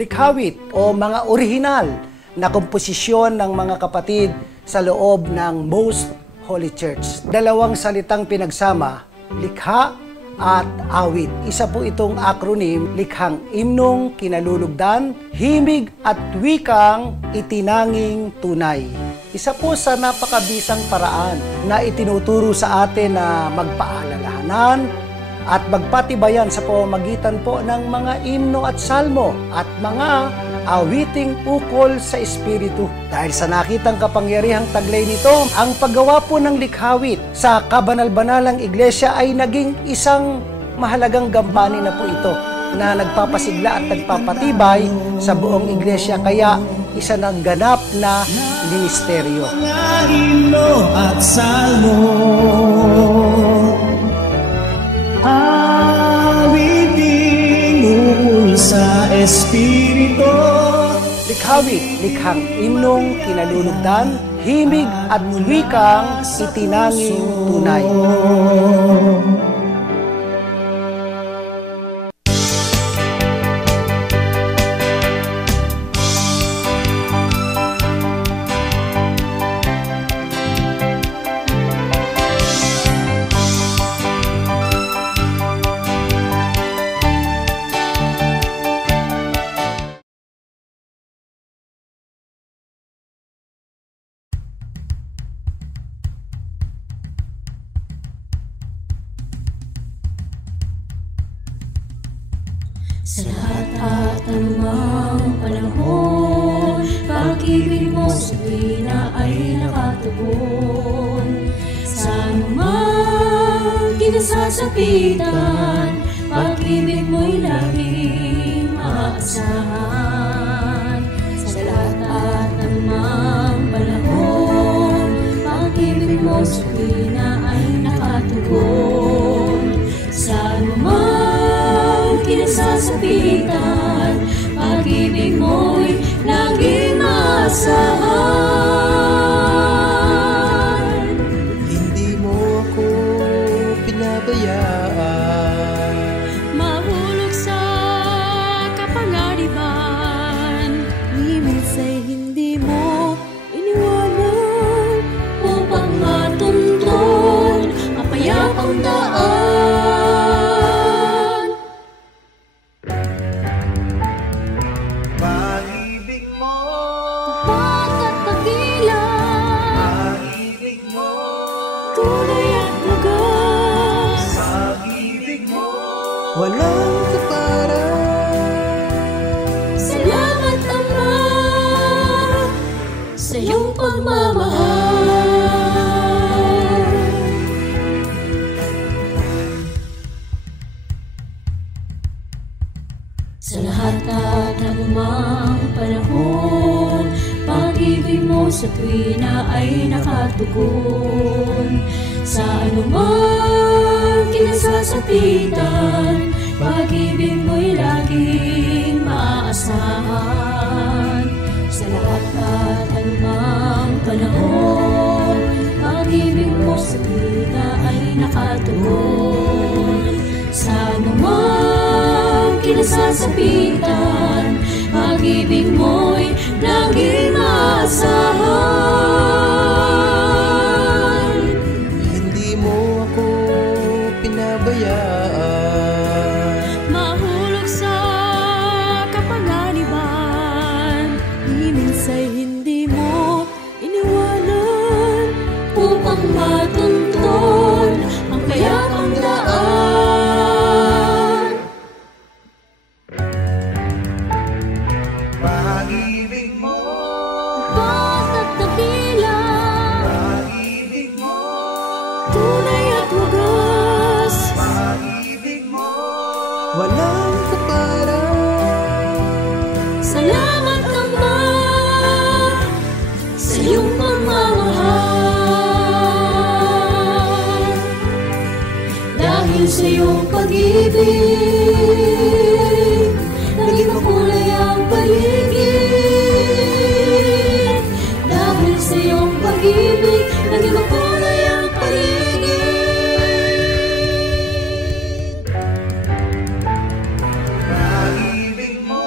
likhawit o mga orihinal na komposisyon ng mga kapatid sa loob ng Most Holy Church. Dalawang salitang pinagsama, likha at awit. Isa po itong acronym, likhang imnong kinalulugdan, himig at wikang itinanging tunay. Isa po sa napakabisang paraan na itinuturo sa atin na magpaalalahanan at magpatibayan sa pamamagitan po ng mga imno at salmo at mga awiting ukol sa Espiritu. Dahil sa nakitang kapangyarihang taglay nito, ang paggawa po ng likhawit sa kabanal-banalang iglesia ay naging isang mahalagang gampanin na po ito na nagpapasigla at nagpapatibay sa buong iglesia, kaya isa ng ganap na ministeryo. Mga himno at salmo, awiting ukol sa Espiritu. Likhawit, likhang imnong kinalulugdan, himig at wikang itinanging tunay. Sa lahat at anumang panahon, pag-ibig mo sa tuwina ay nakatugon. Sa anumang kinasasapitan, pag-ibig mo'y laging maaasahan. Sa lahat at anumang panahon, pag-ibig mo sa tuwina ay nakatugon. Sa anumang kinasasapitan, pag-ibig mo'y laging maasahan. Hindi mo ako pinabayaan, Mahulog sa kapanganiban, minsan hindi mo iniwanan upang matuntun ang payapang daan. pag-ibig mo, Tapat at dakila, pag-ibig mo, tunay at wagas. pag-ibig mo, walang kaparang. Salamat Ama sa iyong pagmamahal. Sa lahat at anumang panahon, pag-ibig mo sa tuwina ay nakatugon. Sa anumang kinasasapitan, pag-ibig mo'y laging maaasahan. Sa lahat at anumang panahon, pag-ibig mo sa tuwina ay nakatugon. Sa anumang kinasasapitan, pag-ibig mo'y laging maasahan. Hindi mo ako pinabayaan, Mahulog sa kapanganiban, minsan hindi mo iniwanan upang matuntun ang payapang daan. pag-ibig mo, Tapat at dakila, pag-ibig mo, tunay at wagas. pag-ibig mo, walang kaparang. Salamat Ama sa iyong pagmamahal. Dahil sa iyong pag-ibig, naging makulay ang paligid. Dahil sa iyong pag-ibig, naging makulay ang paligid. Pag-ibig mo,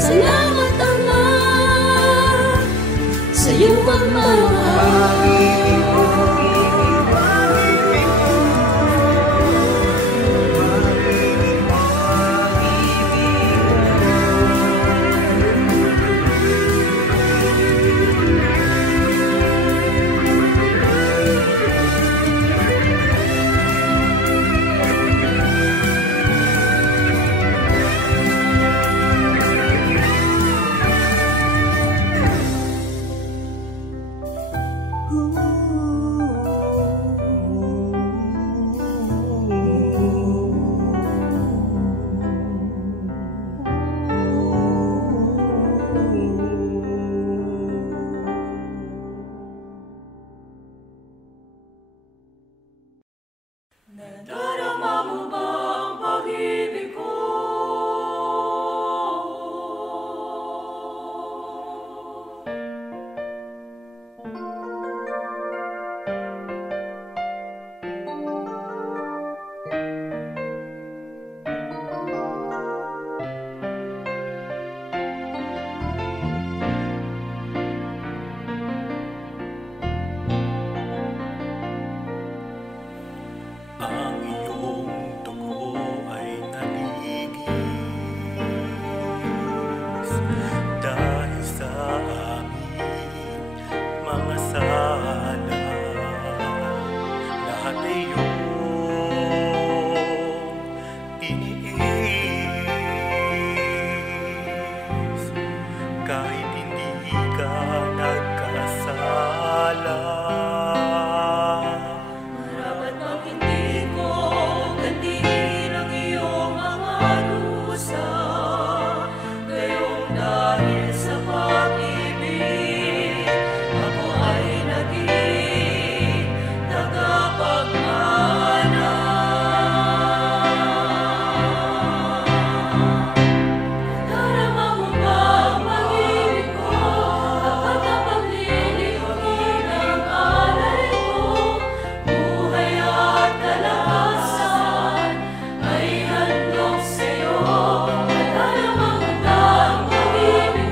Salamat Ama sa iyong pagmamahal. Nadarama mo ba ang pag-ibig ko? Ang iyong dugo ay naligis dahil sa aming mga sala. Lahat ay iyong iniis kahit hindi ka nagkasala. Marapat bang hindi ko gantiin ang iyong mga rusa? Gayong dahil sa pag-ibig, ako ay naging tagapagmana. Nadarama mo ba ang pag-ibig ko? Kapag napaglilingin ang alay ko, buhay at kalakasan ay handog sa'yo. Nadarama mo ba ang pag-ibig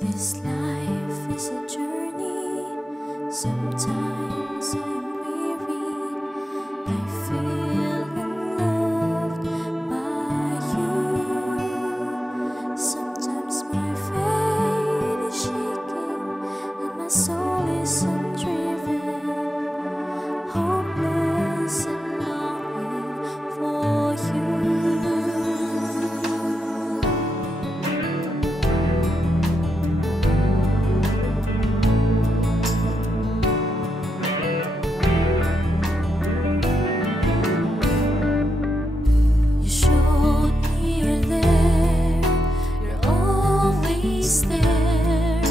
This life is a journey. Sometimes I'm weary. I feel unloved by you. Sometimes my faith is shaking and my soul is undriven. Hopeless and longing for you. You showed me you're there, you're always there.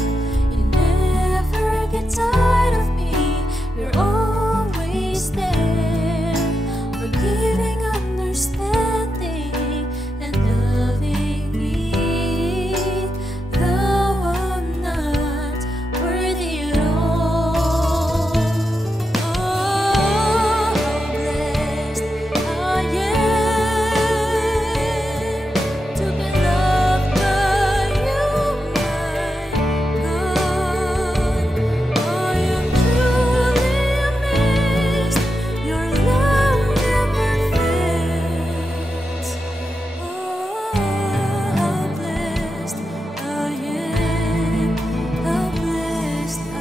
You never get tired of me, you're always there. Forgiving, understanding, and loving me. Though I'm not worthy at all. Oh, how blessed I am to be loved by you, my God. I am truly amazed. Your love never fails. Oh, how blessed I am. How blessed I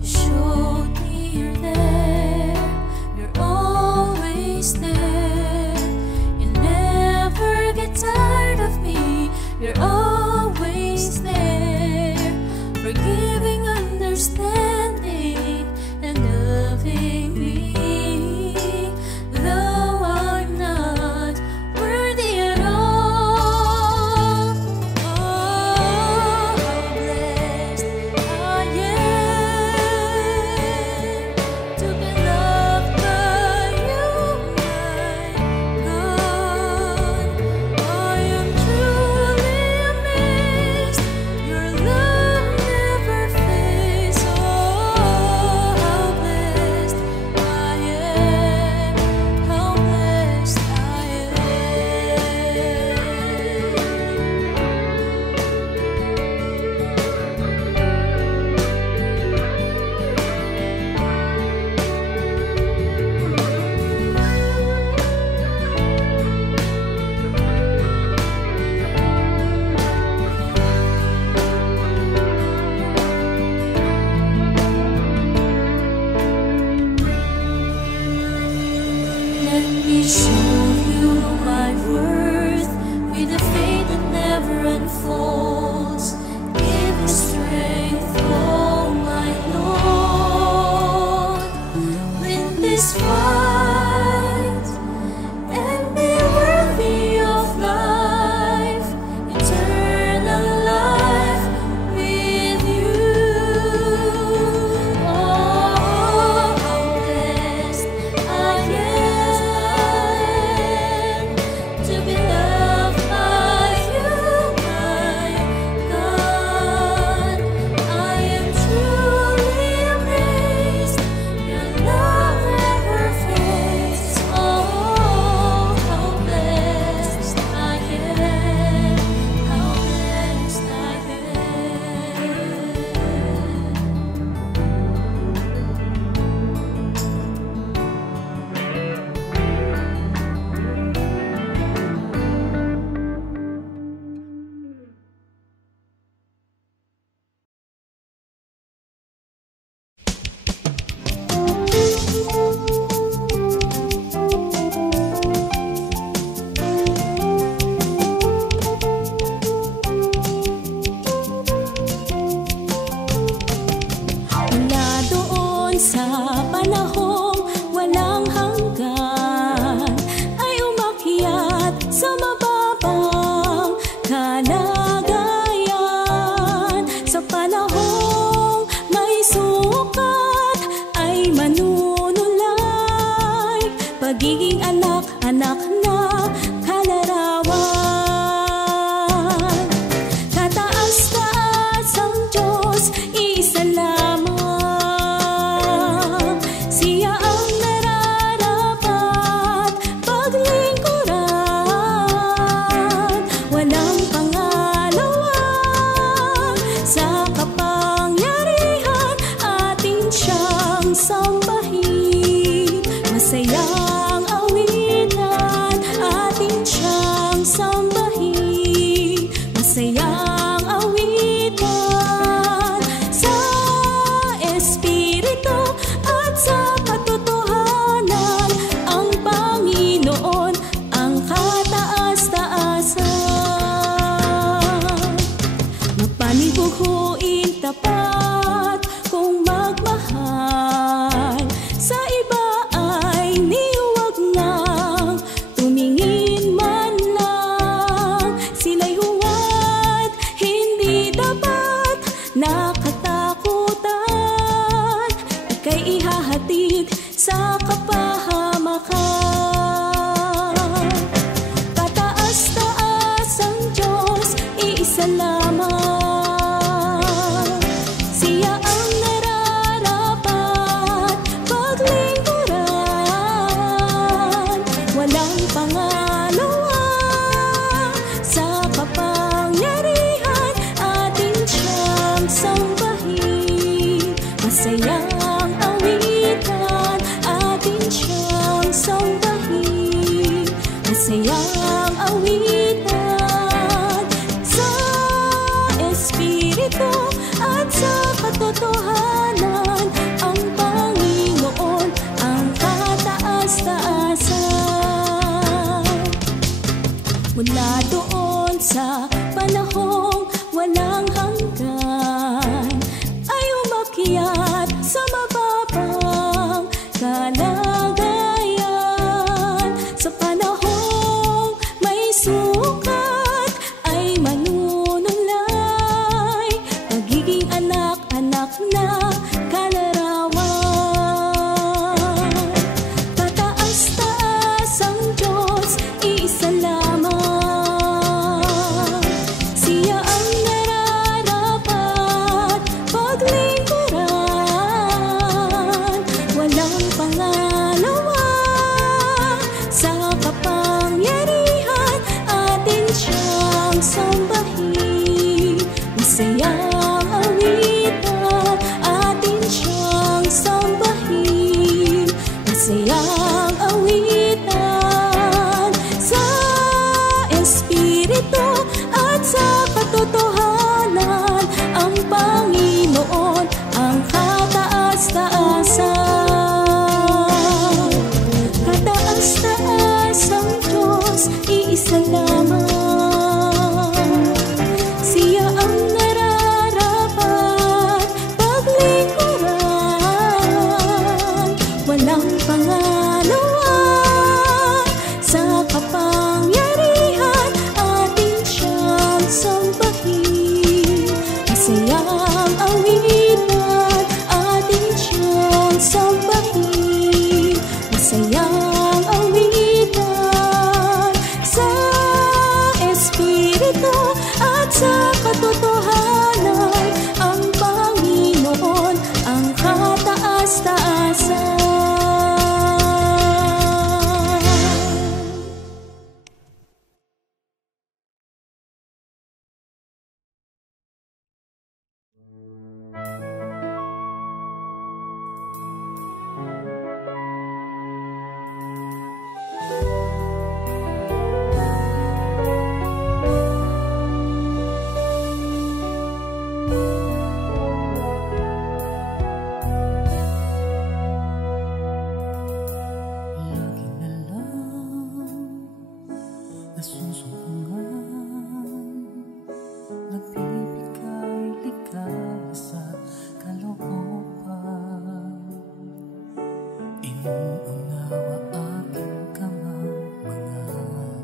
You showed me you're there, you're always there. You never get tired of me, you're always there. Forgiving, understanding, and loving me. Though I'm not worthy at all. Oh, how blessed I am to be loved by you, my God. I am truly amazed. Your love never fades. Oh, how blessed I am. How blessed I Let me show you my worth with a faith that never unfolds. Give me strength, oh my Lord. Win this fight and be worthy of life, eternal life with you. Oh, how blessed I am to be loved by you, my God. I am truly amazed. Your love never fades. Oh, how blessed I am. How blessed I am. Mula doon sa panahong walang hanggan, ay umakyat sa mababang kalagayan. Sa panahong may sukat ay manunulay, pagiging anak-anak na kalarawan. Kataas-taas ang Diyos, isa lamang. Espiritu at sa katotohanan, ang Panginoon ang kataas-taasan. Magpaniguhuin tapat kung magmahal, sa iba ay niwag nang tumingin man lang. Sila'y huwad, hindi dapat nakatakutan, ika'y ihahatid sa kapahamakan. Kataas-taas ang Diyos, iisa lamang. Siya ang nararapat paglingkuran, walang pangalawa sa kapangyarihan, atin siyang sambahin. Masayang awitan, atin siyang sambahin. Masayang awitan, sa Espiritu at sa katotohanan, ang Panginoon ang kataas-taasan. Mula doon sa panahong walang hanggan, ay umakyat sa mababang kalagayan. Sa panahong may sukat, ay manunulay, pagiging anak-anak na kalarawan. Kataas-taas ang Diyos, iisa lamang. Siya ang nararapat paglingkuran, walang pangalawa sa kapangyarihan, atin siyang sambahin. Masayang awitan, atin siyang sambahin. Masayang awitan, sa Espiritu at sa katotohanan, ang Panginoon ang kataas-taasan. Kataas-taas ang Diyos, iisa lamang. Siya ang nararapat paglingkuran, walang pangalawa sa kapangyarihan, atin siyang sambahin. Masayang awitan, atin siyang sambahin. Masayang awitan, sa Espiritu at sa katotohanan, ang Panginoon ang kataas-taasan. Lagi na lang nasusumpungan, nagbibigay ligaya sa kalooban. Inuunawa aking kamangmangan,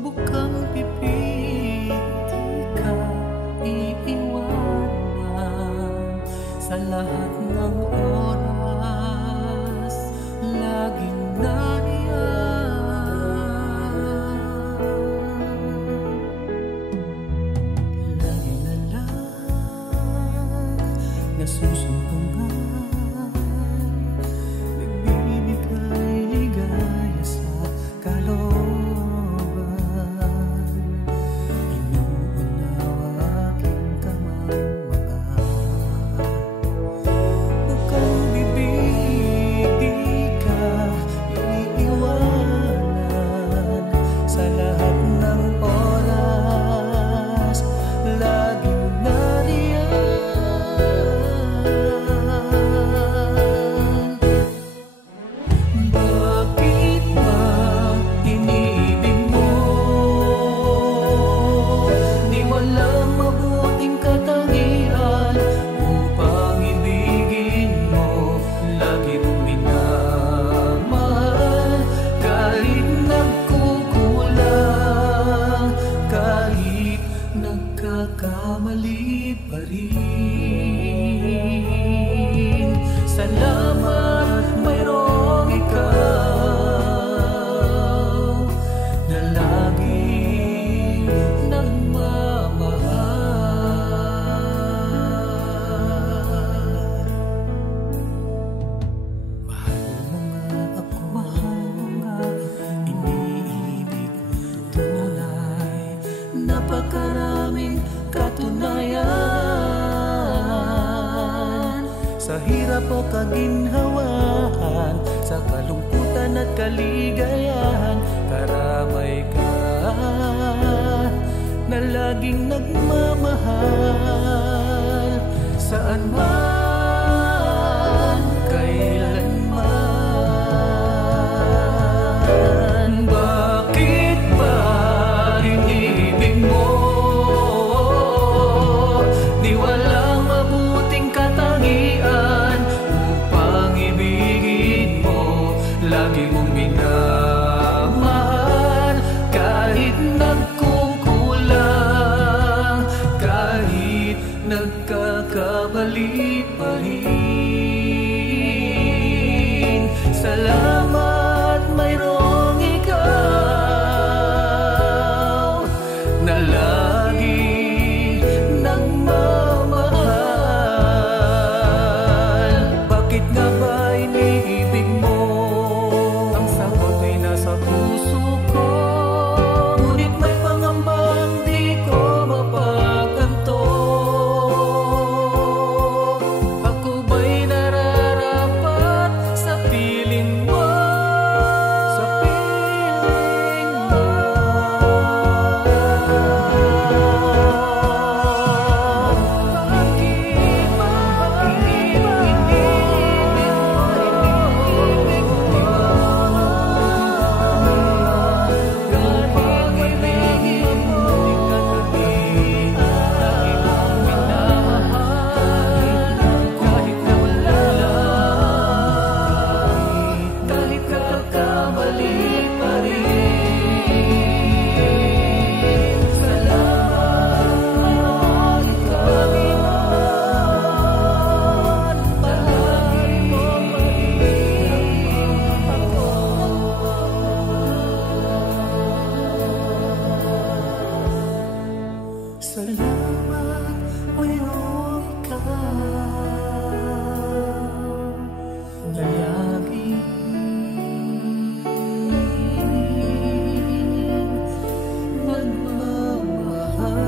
bukang bibig di ka iiwanan. Sa lahat ng oras, laging nariyan. Lagi na lang nasusumbungan, nagbibigay ligaya sa kalooban. Inuunawa aking kamangmangan, bukang bibig di ka iiwanan. Sa lahat ng oras, laging nariyan. sa hirap o kaginhawahan, sa kalungkutan at kaligayahan, karamay ka na laging nagmamahal. Saan man, kailanman. Bakit ba inibig mo? Di walang mabuting katangian upang ibigin mo. Lagi mong minamahal kahit nagkukulang, kahit nagkakamali pa rin. Salamat mayroong ikaw na lagi nagmamahal. Bakit nga ba iniibig mo? Ang sagot ay nasa puso ko, ngunit may pangambang di ko mapaganto. Ako ba'y nararapat sa piling mo? Sa piling mo. Bakit ba inibig mo? Kahit may mabuting katangian, lagi mong minamahal. Kahit na wala lang, kahit nagkakamali pa rin. Salamat, Panginoon, mahal mo pa rin ako. Salamat, mayroong ikaw na laging nagmamahal.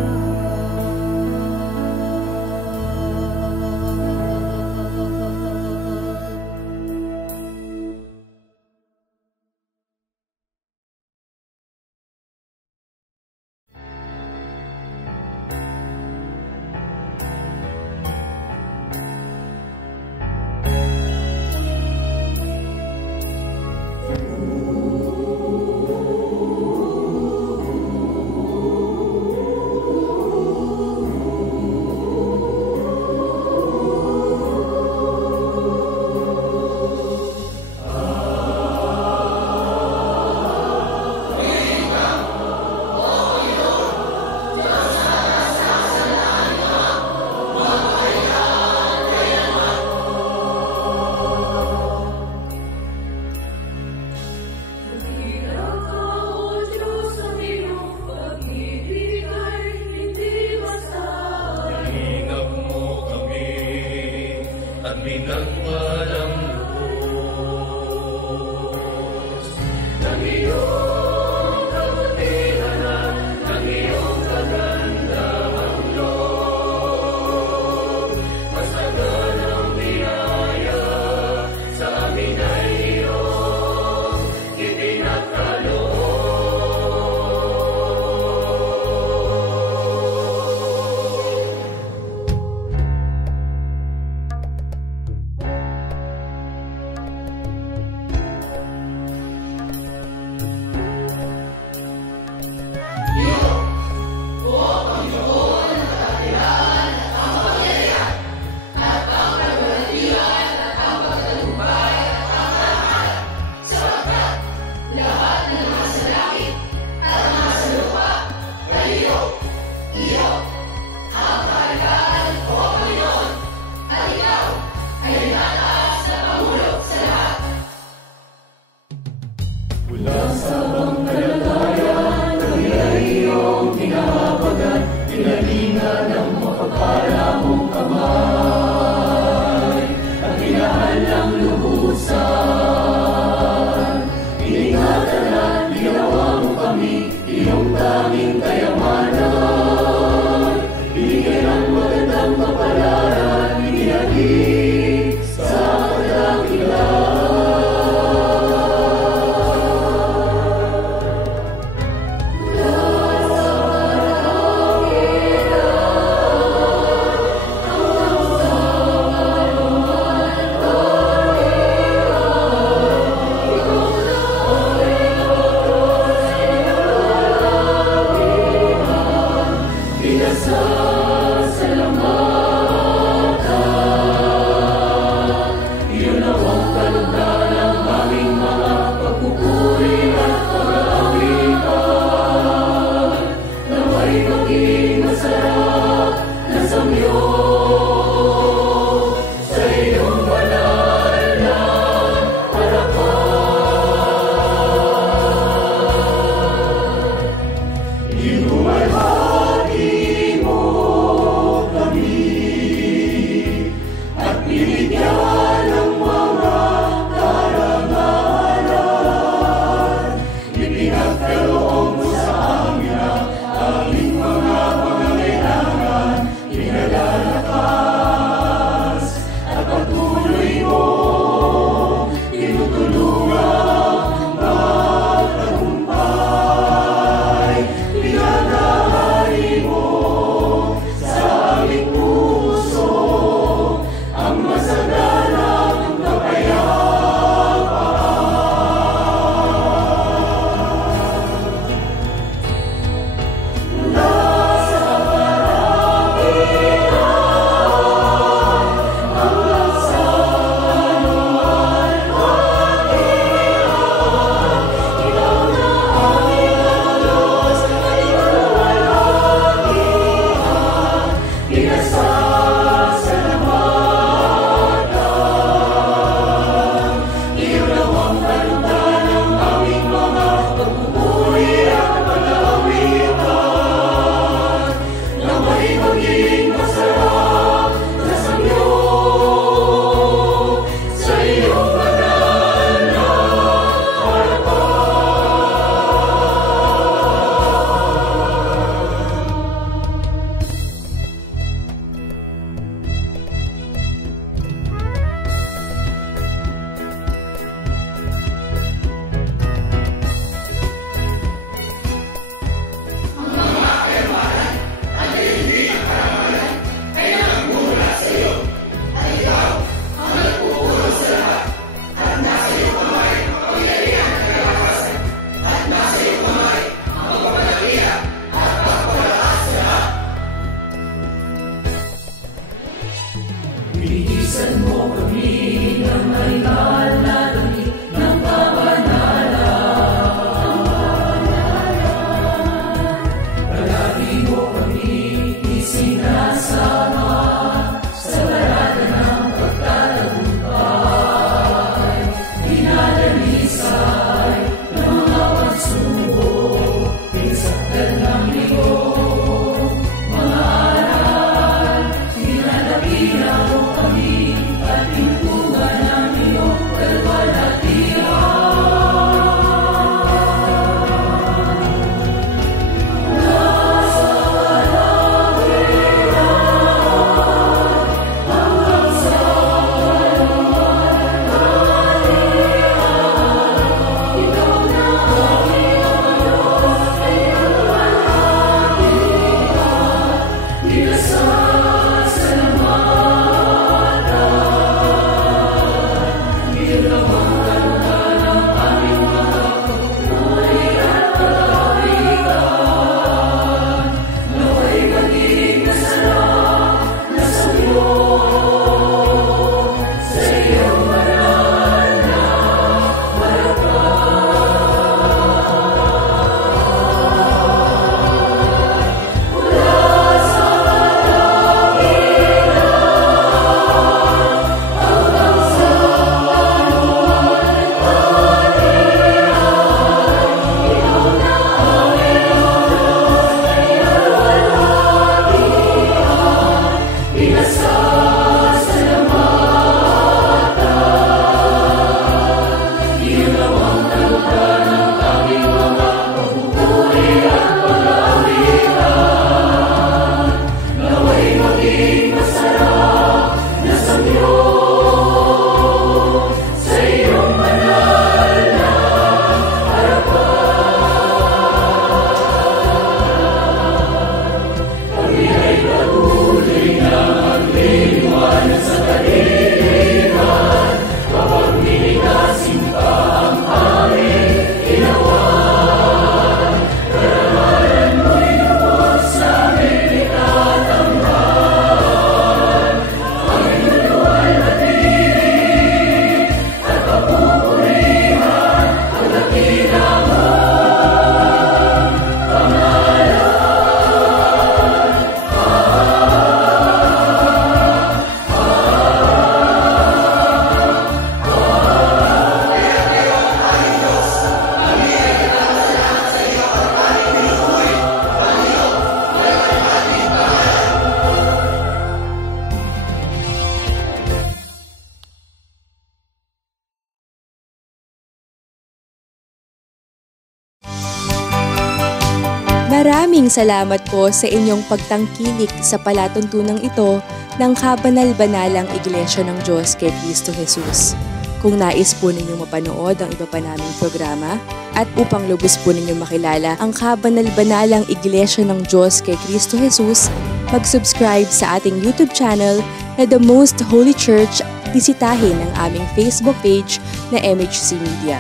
Maraming salamat po sa inyong pagtangkilik sa palatuntunang ito ng Kabanal-Banalang Iglesia ng Diyos kay Cristo Jesus. Kung nais po ninyong mapanood ang iba pa naming programa at upang lubos po ninyong makilala ang Kabanal-Banalang Iglesia ng Diyos kay Cristo Jesus, mag-subscribe sa ating YouTube channel na The Most Holy Church, bisitahin ang aming Facebook page na MHC Media.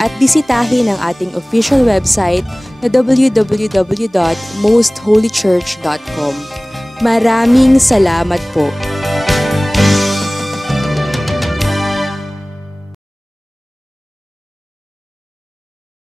At bisitahin ang ating official website na www.mostholychurch.com. Maraming salamat po!